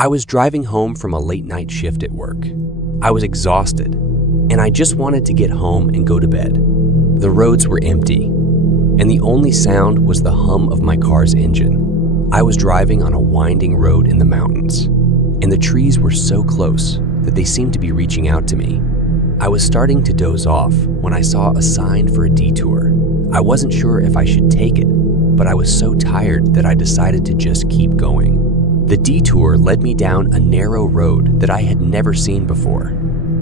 I was driving home from a late-night shift at work. I was exhausted, and I just wanted to get home and go to bed. The roads were empty, and the only sound was the hum of my car's engine. I was driving on a winding road in the mountains, and the trees were so close that they seemed to be reaching out to me. I was starting to doze off when I saw a sign for a detour. I wasn't sure if I should take it, but I was so tired that I decided to just keep going. The detour led me down a narrow road that I had never seen before.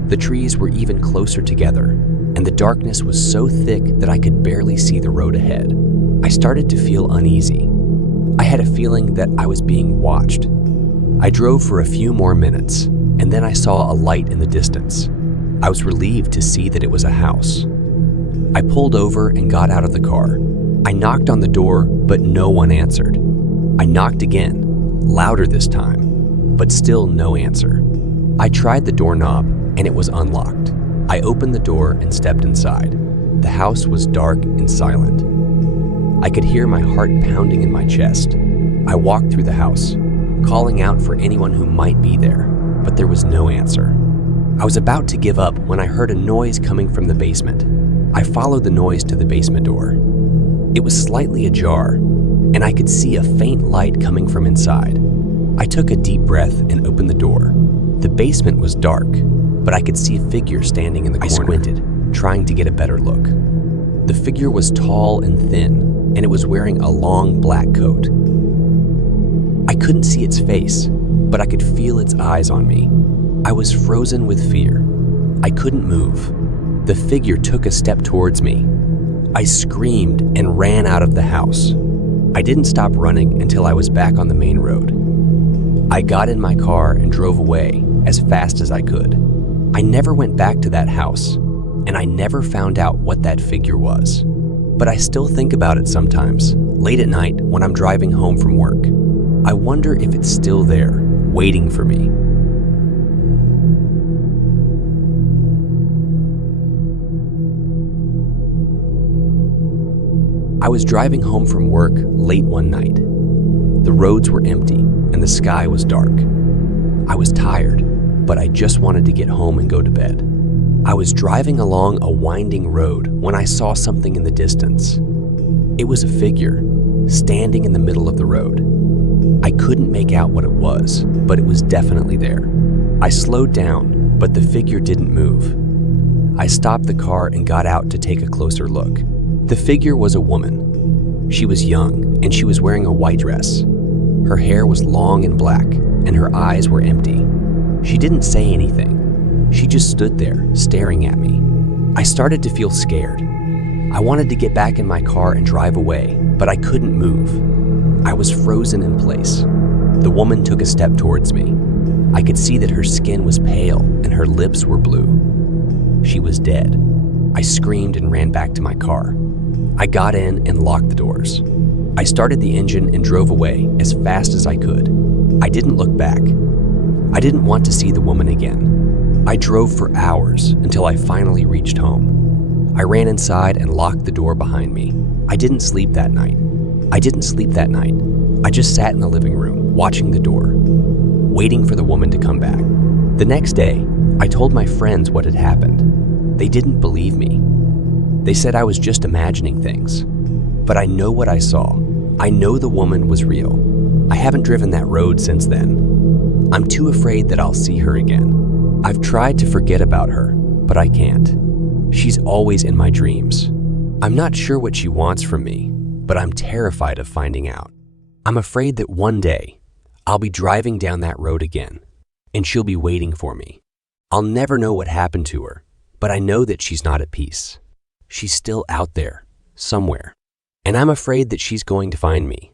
The trees were even closer together, and the darkness was so thick that I could barely see the road ahead. I started to feel uneasy. I had a feeling that I was being watched. I drove for a few more minutes, and then I saw a light in the distance. I was relieved to see that it was a house. I pulled over and got out of the car. I knocked on the door, but no one answered. I knocked again, louder this time, but still no answer. I tried the doorknob and it was unlocked. I opened the door and stepped inside. The house was dark and silent. I could hear my heart pounding in my chest. I walked through the house, calling out for anyone who might be there, but there was no answer. I was about to give up when I heard a noise coming from the basement. I followed the noise to the basement door. It was slightly ajar, and I could see a faint light coming from inside. I took a deep breath and opened the door. The basement was dark, but I could see a figure standing in the corner. I squinted, trying to get a better look. The figure was tall and thin, and it was wearing a long black coat. I couldn't see its face, but I could feel its eyes on me. I was frozen with fear. I couldn't move. The figure took a step towards me. I screamed and ran out of the house. I didn't stop running until I was back on the main road. I got in my car and drove away as fast as I could. I never went back to that house, and I never found out what that figure was. But I still think about it sometimes, late at night when I'm driving home from work. I wonder if it's still there, waiting for me. I was driving home from work late one night. The roads were empty and the sky was dark. I was tired, but I just wanted to get home and go to bed. I was driving along a winding road when I saw something in the distance. It was a figure standing in the middle of the road. I couldn't make out what it was, but it was definitely there. I slowed down, but the figure didn't move. I stopped the car and got out to take a closer look. The figure was a woman. She was young, and she was wearing a white dress. Her hair was long and black, and her eyes were empty. She didn't say anything. She just stood there, staring at me. I started to feel scared. I wanted to get back in my car and drive away, but I couldn't move. I was frozen in place. The woman took a step towards me. I could see that her skin was pale, and her lips were blue. She was dead. I screamed and ran back to my car. I got in and locked the doors. I started the engine and drove away as fast as I could. I didn't look back. I didn't want to see the woman again. I drove for hours until I finally reached home. I ran inside and locked the door behind me. I didn't sleep that night. I just sat in the living room, watching the door, waiting for the woman to come back. The next day, I told my friends what had happened. They didn't believe me. They said I was just imagining things. But I know what I saw. I know the woman was real. I haven't driven that road since then. I'm too afraid that I'll see her again. I've tried to forget about her, but I can't. She's always in my dreams. I'm not sure what she wants from me, but I'm terrified of finding out. I'm afraid that one day I'll be driving down that road again, and she'll be waiting for me. I'll never know what happened to her, but I know that she's not at peace. She's still out there, somewhere, and I'm afraid that she's going to find me.